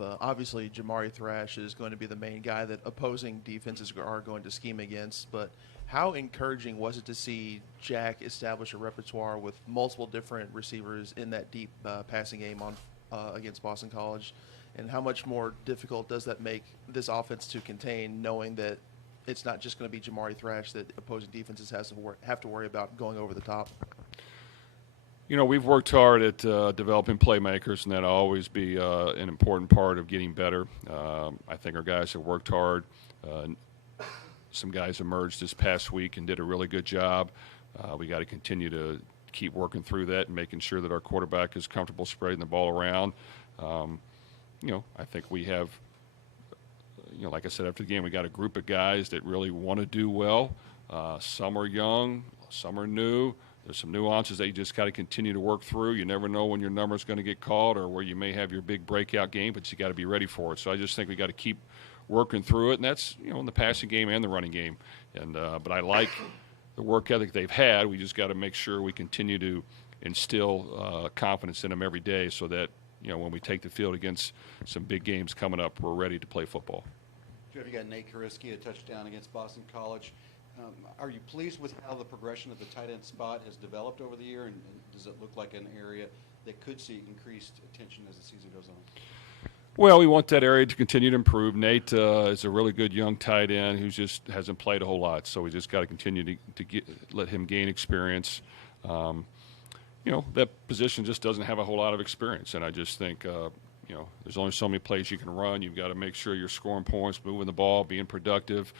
Obviously, Jamari Thrash is going to be the main guy that opposing defenses are going to scheme against, but how encouraging was it to see Jack establish a repertoire with multiple different receivers in that deep passing game on against Boston College? And how much more difficult does that make this offense to contain, knowing that it's not just going to be Jamari Thrash that opposing defenses have to worry about going over the top? You know, we've worked hard at developing playmakers, and that'll always be an important part of getting better. I think our guys have worked hard. Some guys emerged this past week and did a really good job. We got to continue to keep working through that and making sure that our quarterback is comfortable spreading the ball around. You know, I think we have, you know, like I said after the game, we got a group of guys that really want to do well. Some are young, some are new. There's some nuances that you just got to continue to work through. You never know when your number's going to get called or where you may have your big breakout game, but you got to be ready for it. So I just think we got to keep working through it, and that's, you know, in the passing game and the running game. And but I like the work ethic they've had. We just got to make sure we continue to instill confidence in them every day, so that, you know, when we take the field against some big games coming up, we're ready to play football. Jeff, you got Nate Kariski, a touchdown against Boston College. Are you pleased with how the progression of the tight end spot has developed over the year, and does it look like an area that could see increased attention as the season goes on? Well, we want that area to continue to improve. Nate is a really good young tight end who just hasn't played a whole lot, so we just got to continue to let him gain experience. You know, that position just doesn't have a whole lot of experience, and I just think, you know, there's only so many plays you can run. You've got to make sure you're scoring points, moving the ball, being productive.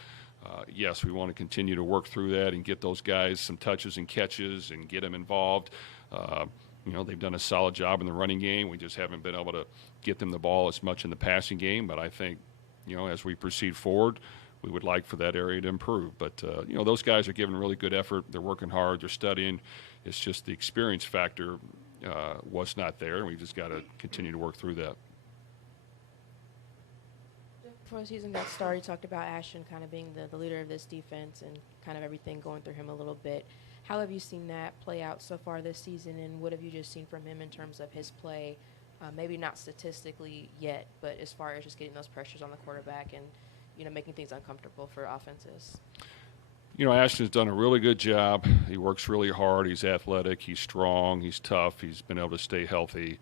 Yes, we want to continue to work through that and get those guys some touches and catches and get them involved. You know, they've done a solid job in the running game. We just haven't been able to get them the ball as much in the passing game. But I think, you know, as we proceed forward, we would like for that area to improve. But, you know, those guys are giving really good effort. They're working hard. They're studying. It's just the experience factor was not there, and we just got to continue to work through that. Before the season got started, you talked about Ashton kind of being the leader of this defense and kind of everything going through him a little bit. How have you seen that play out so far this season, and what have you just seen from him in terms of his play, maybe not statistically yet, but as far as just getting those pressures on the quarterback and, you know, making things uncomfortable for offenses? You know, Ashton's done a really good job. He works really hard. He's athletic. He's strong. He's tough. He's been able to stay healthy.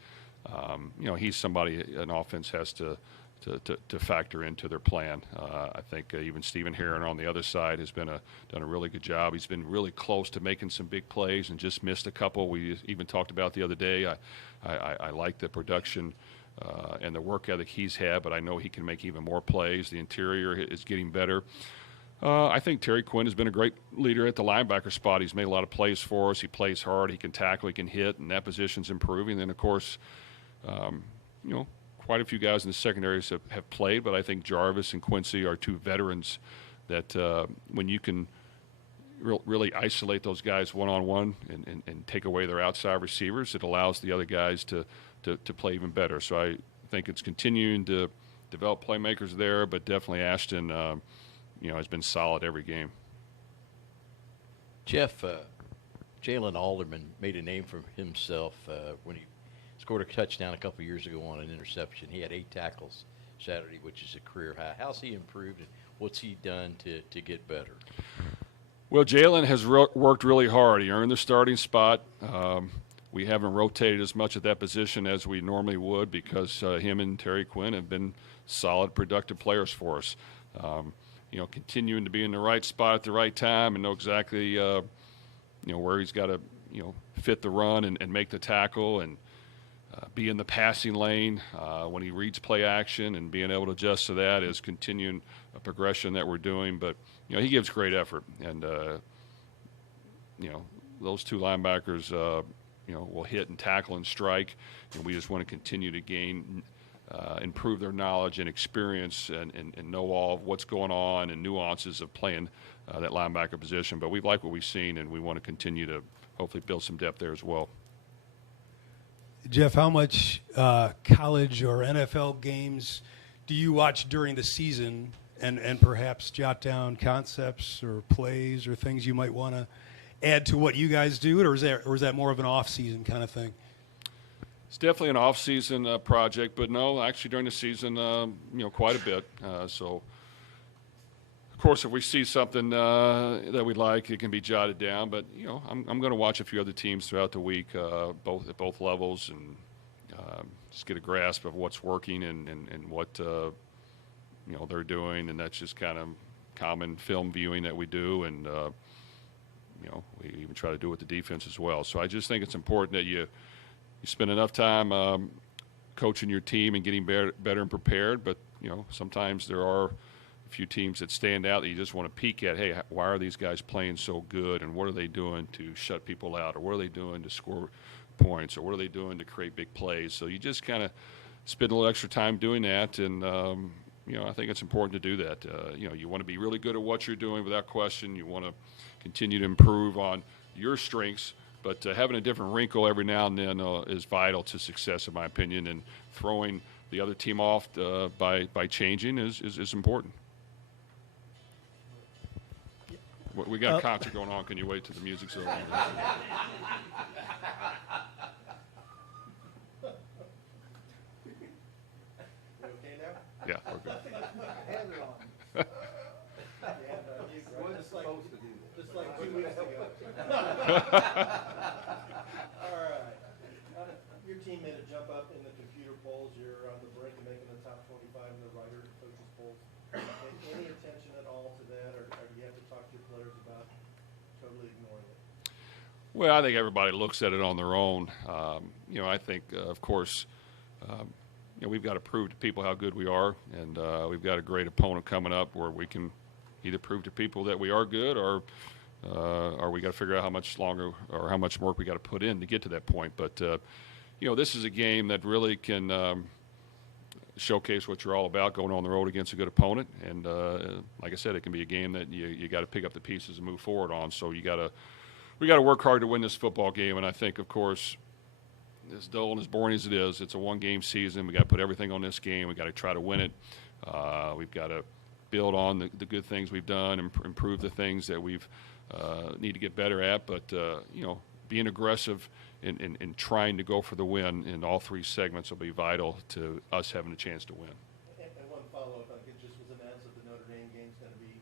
You know, he's somebody an offense has to factor into their plan. I think even Stephen Heron on the other side has done a really good job. He's been really close to making some big plays and just missed a couple. We even talked about the other day. I like the production and the work ethic he's had, but I know he can make even more plays. The interior is getting better. I think Terry Quinn has been a great leader at the linebacker spot. He's made a lot of plays for us. He plays hard. He can tackle. He can hit, and that position's improving. And then, of course, you know, quite a few guys in the secondaries have played, but I think Jarvis and Quincy are two veterans that when you can really isolate those guys one-on-one and take away their outside receivers, it allows the other guys to play even better. So I think it's continuing to develop playmakers there, but definitely Ashton, you know, has been solid every game. Jeff, Jalen Alderman made a name for himself when he scored a touchdown a couple years ago on an interception. He had 8 tackles Saturday, which is a career high. How's he improved, and what's he done to get better? Well, Jalen has worked really hard. He earned the starting spot. We haven't rotated as much at that position as we normally would because him and Terry Quinn have been solid, productive players for us. You know, continuing to be in the right spot at the right time and know exactly, you know, where he's got to, you know, fit the run and make the tackle and be in the passing lane when he reads play action, and being able to adjust to that is continuing a progression that we're doing. But, you know, he gives great effort. And, you know, those two linebackers, you know, will hit and tackle and strike. And we just want to continue to gain improve their knowledge and experience and know all of what's going on and nuances of playing that linebacker position. But we like what we've seen, and we want to continue to hopefully build some depth there as well. Jeff, how much college or NFL games do you watch during the season and perhaps jot down concepts or plays or things you might want to add to what you guys do, or is that more of an off-season kind of thing? It's definitely an off-season project, but no, actually during the season, quite a bit. So, of course, if we see something that we like, it can be jotted down. But I'm going to watch a few other teams throughout the week, both at both levels, and just get a grasp of what's working and what they're doing, and that's just kind of common film viewing that we do, and we even try to do it with the defense as well. So I just think it's important that you spend enough time coaching your team and getting better and prepared. But sometimes there are a few teams that stand out that you just want to peek at. Hey, why are these guys playing so good, and what are they doing to shut people out, or what are they doing to score points, or what are they doing to create big plays? So you just kind of spend a little extra time doing that, and I think it's important to do that. You want to be really good at what you're doing without question. You want to continue to improve on your strengths, but having a different wrinkle every now and then is vital to success, in my opinion, and throwing the other team off by changing is important. We got a concert going on. Can you wait till the music's over? Yeah, we're good. Just like 2 weeks ago. All right. Your team made a jump up in the computer polls. You're on the brink of making the top 25 in the writer coaches polls. Any attention at all to that, or do you have to talk to your players about totally ignoring it? Well, I think everybody looks at it on their own. I think, of course, we've got to prove to people how good we are, and we've got a great opponent coming up where we can either prove to people that we are good, or we got to figure out how much longer or how much work we got to put in to get to that point. But this is a game that really can showcase what you're all about, going on the road against a good opponent. And like I said, it can be a game that you got to pick up the pieces and move forward on. So we got to work hard to win this football game. And I think, of course, as dull and as boring as it is, it's a one-game season. We got to put everything on this game. We got to try to win it. We've got to build on the good things we've done and improve the things that we've need to get better at. But being aggressive and trying to go for the win in all three segments will be vital to us having a chance to win. And one follow-up, it just was announced that the Notre Dame game's going to be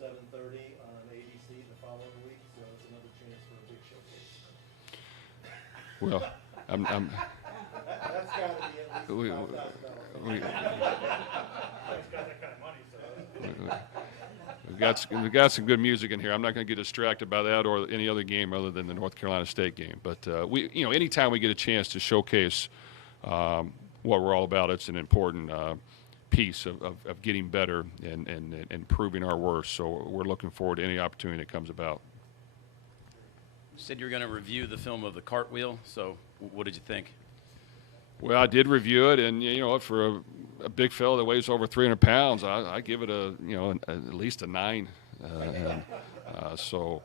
7:30 on ABC the following week, so it's another chance for a big showcase. Well, That's got to be at least $5,000. That's got that kind of money, so. We've got some good music in here. I'm not going to get distracted by that or any other game other than the North Carolina State game. But anytime we get a chance to showcase what we're all about, it's an important piece of getting better and improving our worth. So we're looking forward to any opportunity that comes about. You said you were going to review the film of the cartwheel. So what did you think? Well, I did review it, and for a big fella that weighs over 300 pounds, I give it at least a 9. So,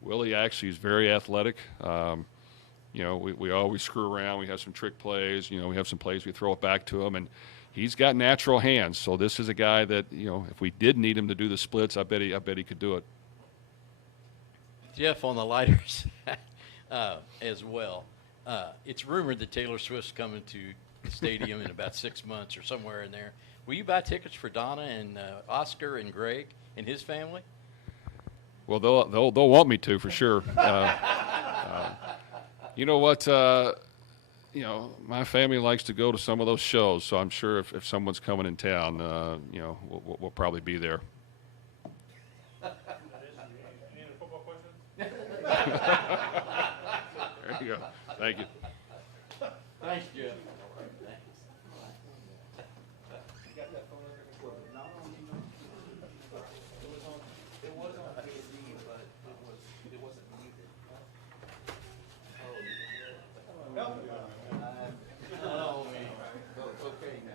Willie actually is very athletic. We always screw around. We have some trick plays. We have some plays we throw it back to him, and he's got natural hands. So this is a guy that if we did need him to do the splits, I bet he could do it. Jeff, on the lighter side as well. It's rumored that Taylor Swift's coming to the stadium in about 6 months or somewhere in there. Will you buy tickets for Donna and Oscar and Greg and his family? Well, they'll want me to for sure. You know what? My family likes to go to some of those shows, so I'm sure if someone's coming in town, we'll probably be there. Any other football questions? There you go. Thank you. Thanks, Jeff.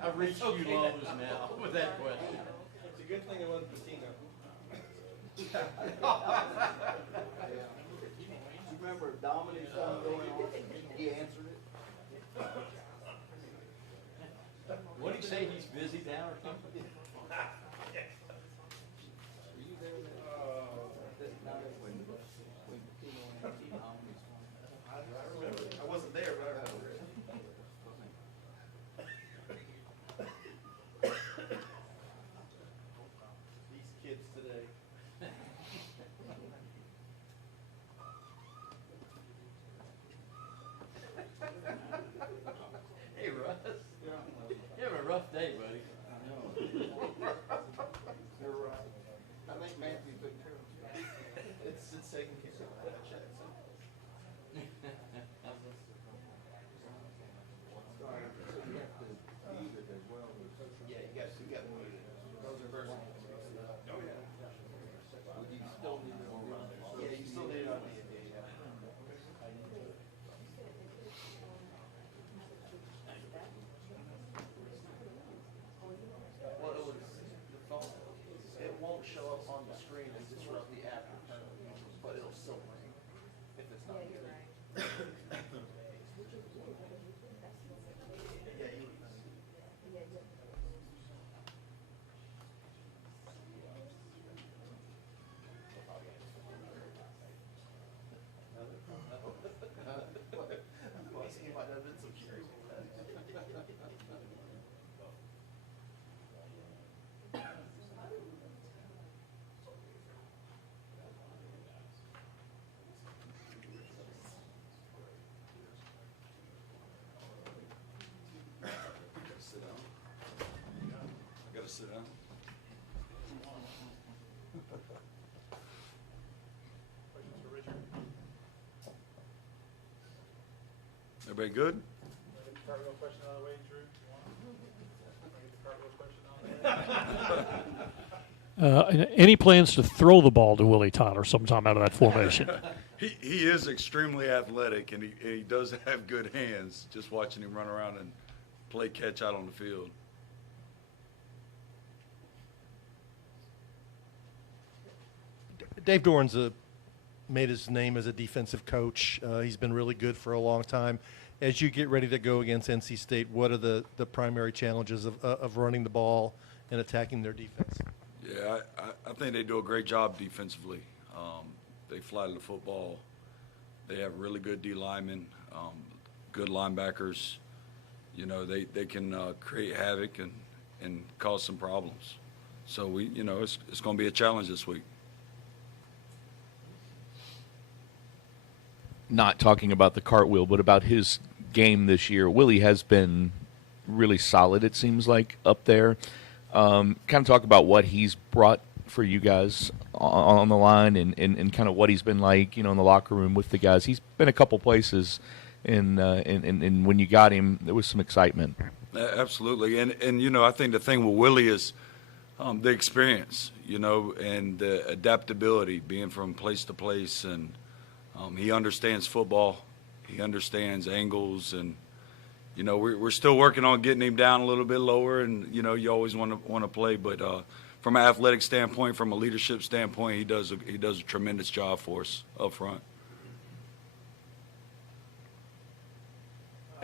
I've reached you lows now with that question. It's a good thing it wasn't Patino. Remember Dominic's son going on, he answered it. What did he say? He's busy now or something? Were you there that night when Patino answered Dominic's phone? I remember. I wasn't Everybody good? Cartwheel question out of the way, Drew. You want to get the cartwheel question out of the way? Any plans to throw the ball to Willie Tyler sometime out of that formation? He is extremely athletic, and he does have good hands, just watching him run around and play catch out on the field. Dave Doran's made his name as a defensive coach. He's been really good for a long time. As you get ready to go against NC State, what are the primary challenges of running the ball and attacking their defense? Yeah, I think they do a great job defensively. They fly to the football. They have really good D linemen, good linebackers. You know, they can create havoc and cause some problems. So it's going to be a challenge this week. Not talking about the cartwheel, but about his game this year. Willie has been really solid, it seems like, up there. Kind of talk about what he's brought for you guys on the line and kind of what he's been like, in the locker room with the guys. He's been a couple places, and when you got him, there was some excitement. Absolutely. And I think the thing with Willie is the experience, and the adaptability, being from place to place, and he understands football. He understands angles, and we're still working on getting him down a little bit lower. And you always want to play, but from an athletic standpoint, from a leadership standpoint, he does a tremendous job for us up front.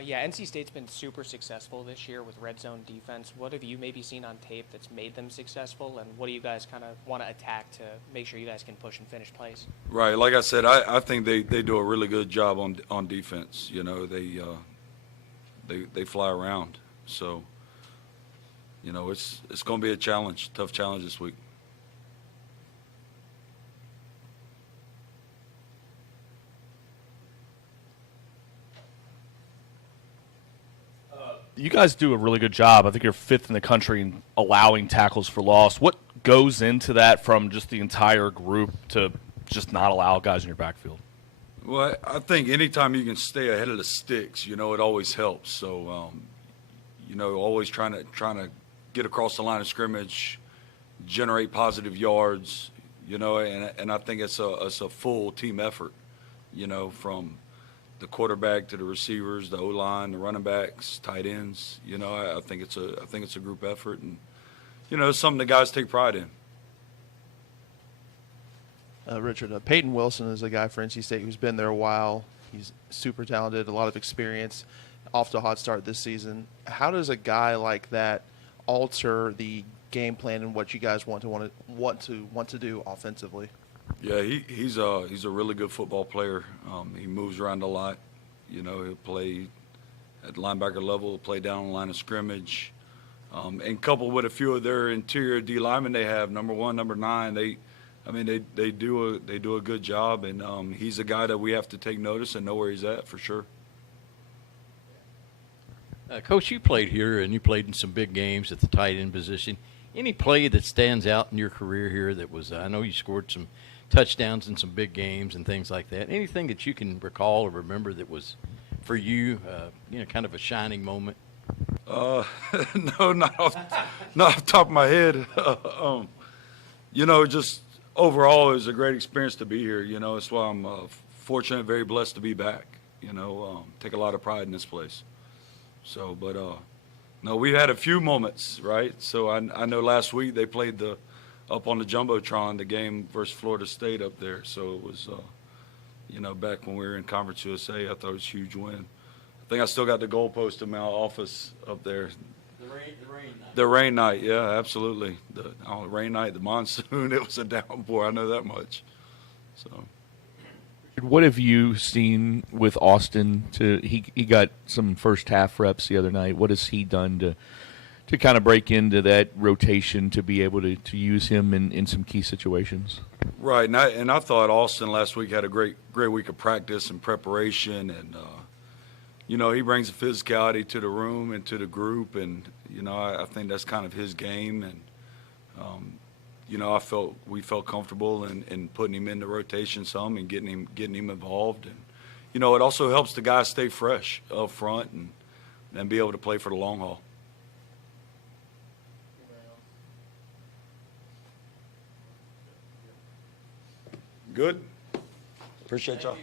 Yeah, NC State's been super successful this year with red zone defense. What have you maybe seen on tape that's made them successful, and what do you guys kind of want to attack to make sure you guys can push and finish plays? Right, like I said, I think they do a really good job on defense. They fly around, so it's going to be a challenge, tough challenge this week. You guys do a really good job. I think you're fifth in the country in allowing tackles for loss. What goes into that from just the entire group to just not allow guys in your backfield? Well, I think anytime you can stay ahead of the sticks, it always helps. So, always trying to get across the line of scrimmage, generate positive yards, and I think it's a full team effort, from the quarterback to the receivers, the O-line, the running backs, tight ends. I think it's a group effort, and it's something the guys take pride in. Richard, Peyton Wilson is a guy for NC State who's been there a while. He's super talented, a lot of experience, off to a hot start this season. How does a guy like that alter the game plan and what you guys want to do offensively? Yeah, he's a really good football player. He moves around a lot. He'll play at linebacker level, he'll play down on the line of scrimmage. And coupled with a few of their interior D linemen they have, number 1, number 9, they do a good job, and he's a guy that we have to take notice and know where he's at for sure. Coach, you played here, and you played in some big games at the tight end position. Any play that stands out in your career here that was, I know you scored some touchdowns in some big games and things like that. Anything that you can recall or remember that was, for you, kind of a shining moment? No, not off the top of my head. Just overall, it was a great experience to be here. That's why I'm fortunate, very blessed to be back. Take a lot of pride in this place. So, but no, we had a few moments, right? So I know last week they played up on the Jumbotron, the game versus Florida State up there. So it was, back when we were in Conference USA, I thought it was a huge win. I think I still got the goalpost in my office up there. The rain night. The rain night, yeah, absolutely. The rain night, the monsoon, it was a downpour. I know that much. So. What have you seen with Austin? He got some first half reps the other night. What has he done to kind of break into that rotation to be able to use him in some key situations? Right, and I thought Austin last week had a great week of practice and preparation, and he brings a physicality to the room and to the group, and I think that's kind of his game, and we felt comfortable in putting him in the rotation some and getting him involved, and you know, it also helps the guys stay fresh up front and be able to play for the long haul. Good. Appreciate y'all.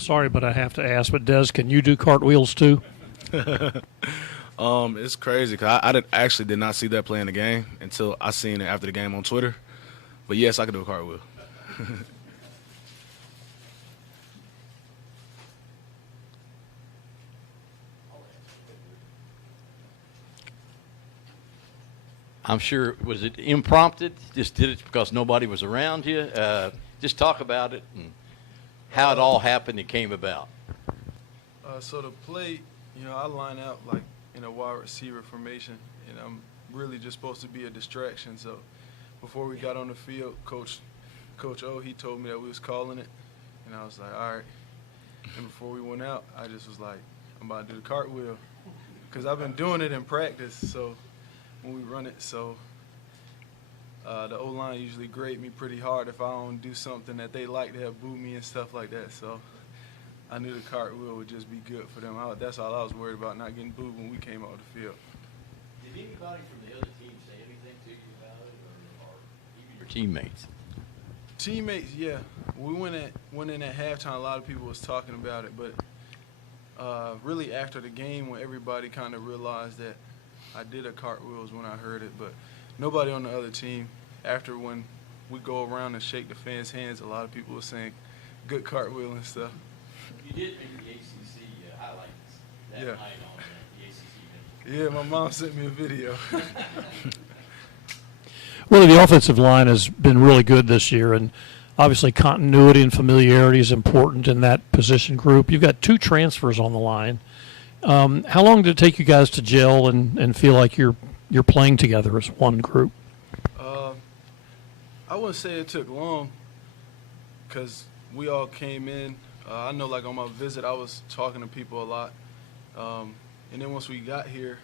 Sorry, but I have to ask. But Des, can you do cartwheels too? It's crazy because I actually did not see that play in the game until I seen it after the game on Twitter. But yes, I can do a cartwheel. I'm sure, was it impromptu? Just did it because nobody was around you? Just talk about it and how it all happened and came about. So the play, I line out like in a wide receiver formation, and I'm really just supposed to be a distraction. So before we got on the field, Coach O, he told me that we was calling it, and I was like, all right. And before we went out, I just was like, I'm about to do the cartwheel, because I've been doing it in practice. So when we run it, so the O-line usually grade me pretty hard if I don't do something that they like. They have boo me and stuff like that. So I knew the cartwheel would just be good for them. That's all I was worried about, not getting booed when we came out the field. Did anybody from the other team say anything to you about it, or even your teammates? Teammates, yeah. We went in at halftime. A lot of people was talking about it, but really after the game, when everybody kind of realized that I did a cartwheel is when I heard it. But nobody on the other team. After when we go around and shake the fans' hands, a lot of people were saying good cartwheel and stuff. You did make the ACC highlights that night on the ACC. Yeah, my mom sent me a video. Well, the offensive line has been really good this year, and obviously continuity and familiarity is important in that position group. You've got 2 transfers on the line. How long did it take you guys to gel and feel like you're playing together as one group? I wouldn't say it took long, because we all came in I know, like, on my visit, I was talking to people a lot. And then once we got here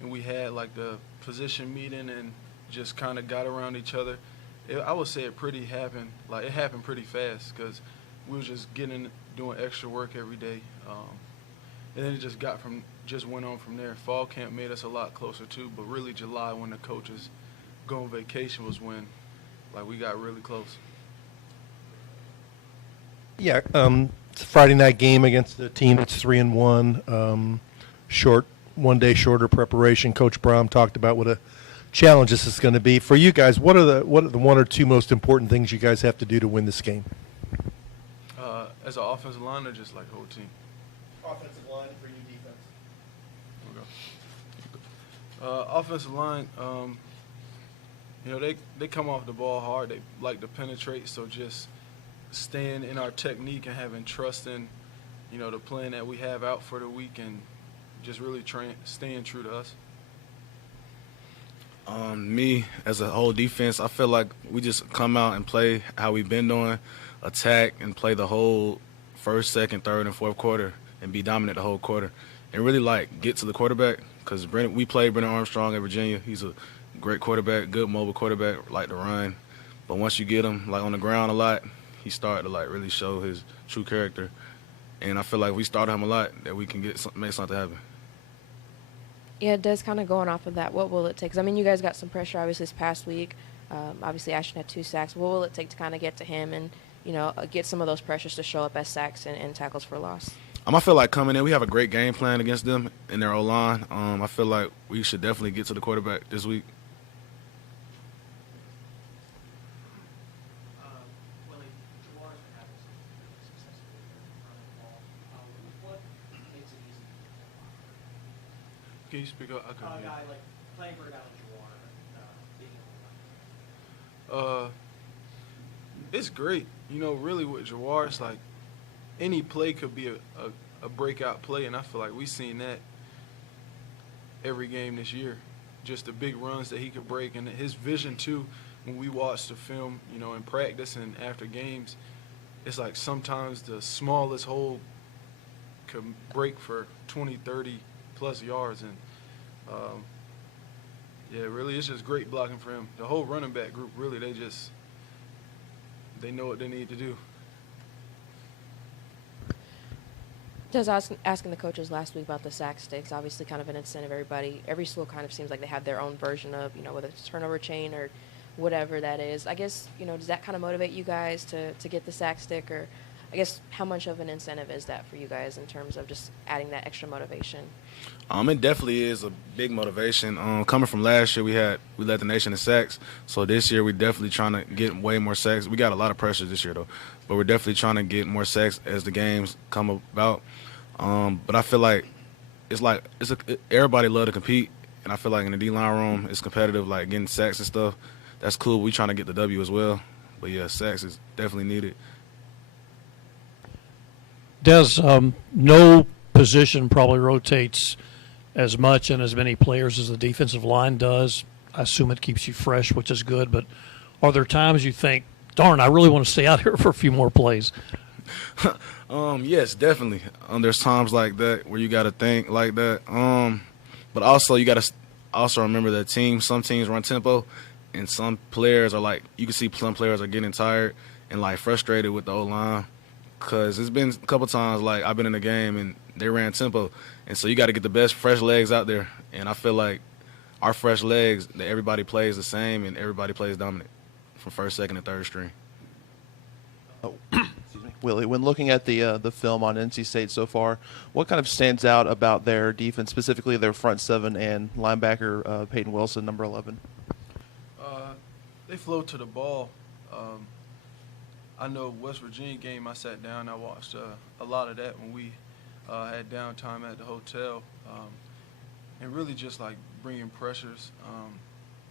and we had, like, the position meeting and just kind of got around each other, I would say it happened pretty fast because we were just doing extra work every day. And then it just went on from there. Fall camp made us a lot closer, too, but really July, when the coaches go on vacation, was when, like, we got really close. Yeah, it's a Friday night game against a team that's 3-1. Short, 1 day shorter preparation. Coach Brohm talked about what a challenge this is going to be for you guys. What are the 1 or 2 most important things you guys have to do to win this game? As an offensive line, or just like the whole team? Offensive line for you, defense. Offensive line, you know, they come off the ball hard. They like to penetrate, so just staying in our technique and having trust in, you know, the plan that we have out for the week and just really staying true to us. Me, as a whole defense, I feel like we just come out and play how we've been doing, attack and play the whole first, second, third, and fourth quarter and be dominant the whole quarter. And really, like, get to the quarterback because we played Brennan Armstrong at Virginia. He's a great quarterback, good mobile quarterback, like to run. But once you get him, like, on the ground a lot, he started to, like, really show his true character. And I feel like we started him a lot that we can make something happen. Yeah, it does kind of going off of that. What will it take? 'Cause, I mean, you guys got some pressure, obviously, this past week. Obviously, Ashton had 2 sacks. What will it take to kind of get to him and, you know, get some of those pressures to show up as sacks and tackles for loss? I feel like coming in, we have a great game plan against them in their O-line. I feel like we should definitely get to the quarterback this week. Can you speak up? I couldn't hear you. Like playing for a guy like Jawar, It's great. You know, really with Jawar, it's like any play could be a breakout play, and I feel like we've seen that every game this year. Just the big runs that he could break, and his vision too. When we watch the film, you know, in practice and after games, it's like sometimes the smallest hole could break for 20, 30 plus yards, and yeah, really, it's just great blocking for him. The whole running back group, really, they know what they need to do. Just asking the coaches last week about the sack sticks, obviously kind of an incentive. Every school kind of seems like they have their own version of, you know, whether it's turnover chain or whatever that is. I guess, you know, does that kind of motivate you guys to get the sack stick, or I guess how much of an incentive is that for you guys in terms of just adding that extra motivation? It definitely is a big motivation. Coming from last year, we led the nation in sacks. So this year, we're definitely trying to get way more sacks. We got a lot of pressure this year, though, but we're definitely trying to get more sacks as the games come about. But I feel like everybody love to compete, and I feel like in the D-line room, it's competitive, like getting sacks and stuff. That's cool. We trying to get the W as well. But yeah, sacks is definitely needed. Des, no position probably rotates as much and as many players as the defensive line does. I assume it keeps you fresh, which is good. But are there times you think, darn, I really want to stay out here for a few more plays? Yes, definitely. There's times like that where you got to think like that. But also you got to also remember that some teams run tempo, and some players are like, you can see some players are getting tired and like frustrated with the O-line. Because it's been a couple times, like, I've been in a game and they ran tempo. And so you got to get the best fresh legs out there. And I feel like our fresh legs, that everybody plays the same and everybody plays dominant from first, second, and third string. Excuse me. Willie, when looking at the film on NC State so far, what kind of stands out about their defense, specifically their front seven and linebacker Peyton Wilson, number 11? They flow to the ball. I know West Virginia game, I sat down, I watched a lot of that when we had downtime at the hotel, and really just like bringing pressures.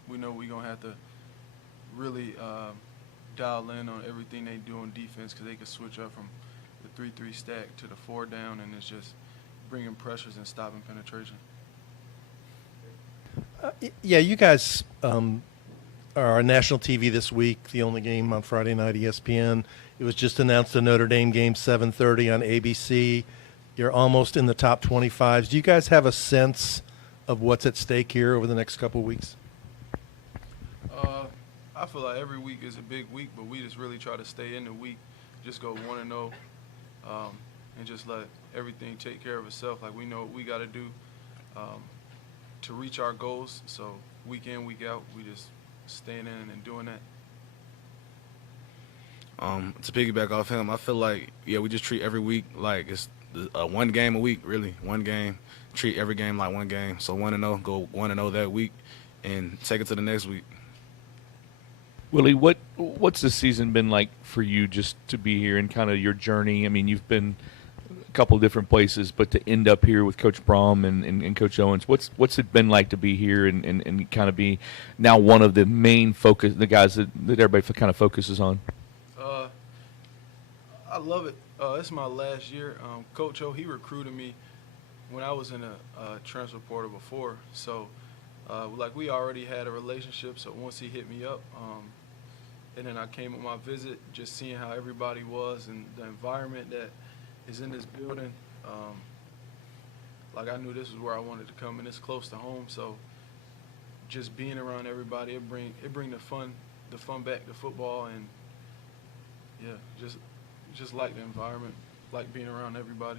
We know we're going to have to really dial in on everything they do on defense, because they can switch up from the 3-3 stack to the 4 down, and it's just bringing pressures and stopping penetration. Yeah, you guys or national TV this week, the only game on Friday night, ESPN. It was just announced the Notre Dame game, 7:30 on ABC. You're almost in the top 25s. Do you guys have a sense of what's at stake here over the next couple of weeks? I feel like every week is a big week, but we just really try to stay in the week, just go 1-0, and just let everything take care of itself. Like we know what we got to do to reach our goals. So week in, week out, we just staying in and doing that. To piggyback off him, I feel like, we just treat every week like it's one game a week, really. One game. Treat every game like one game. So 1-0, go 1-0 that week, and take it to the next week. Willie, what's the season been like for you just to be here and kind of your journey? I mean, you've been a couple of different places, but to end up here with Coach Brohm and Coach Owens, what's it been like to be here and kind of be now one of the main focus, the guys that everybody kind of focuses on? I love it. It's my last year. Coach O, he recruited me when I was in a transfer portal before. So, we already had a relationship. So once he hit me up, and then I came on my visit, just seeing how everybody was and the environment that is in this building. I knew this is where I wanted to come, and it's close to home. So just being around everybody, it bring the fun back to football, and just like the environment, like being around everybody.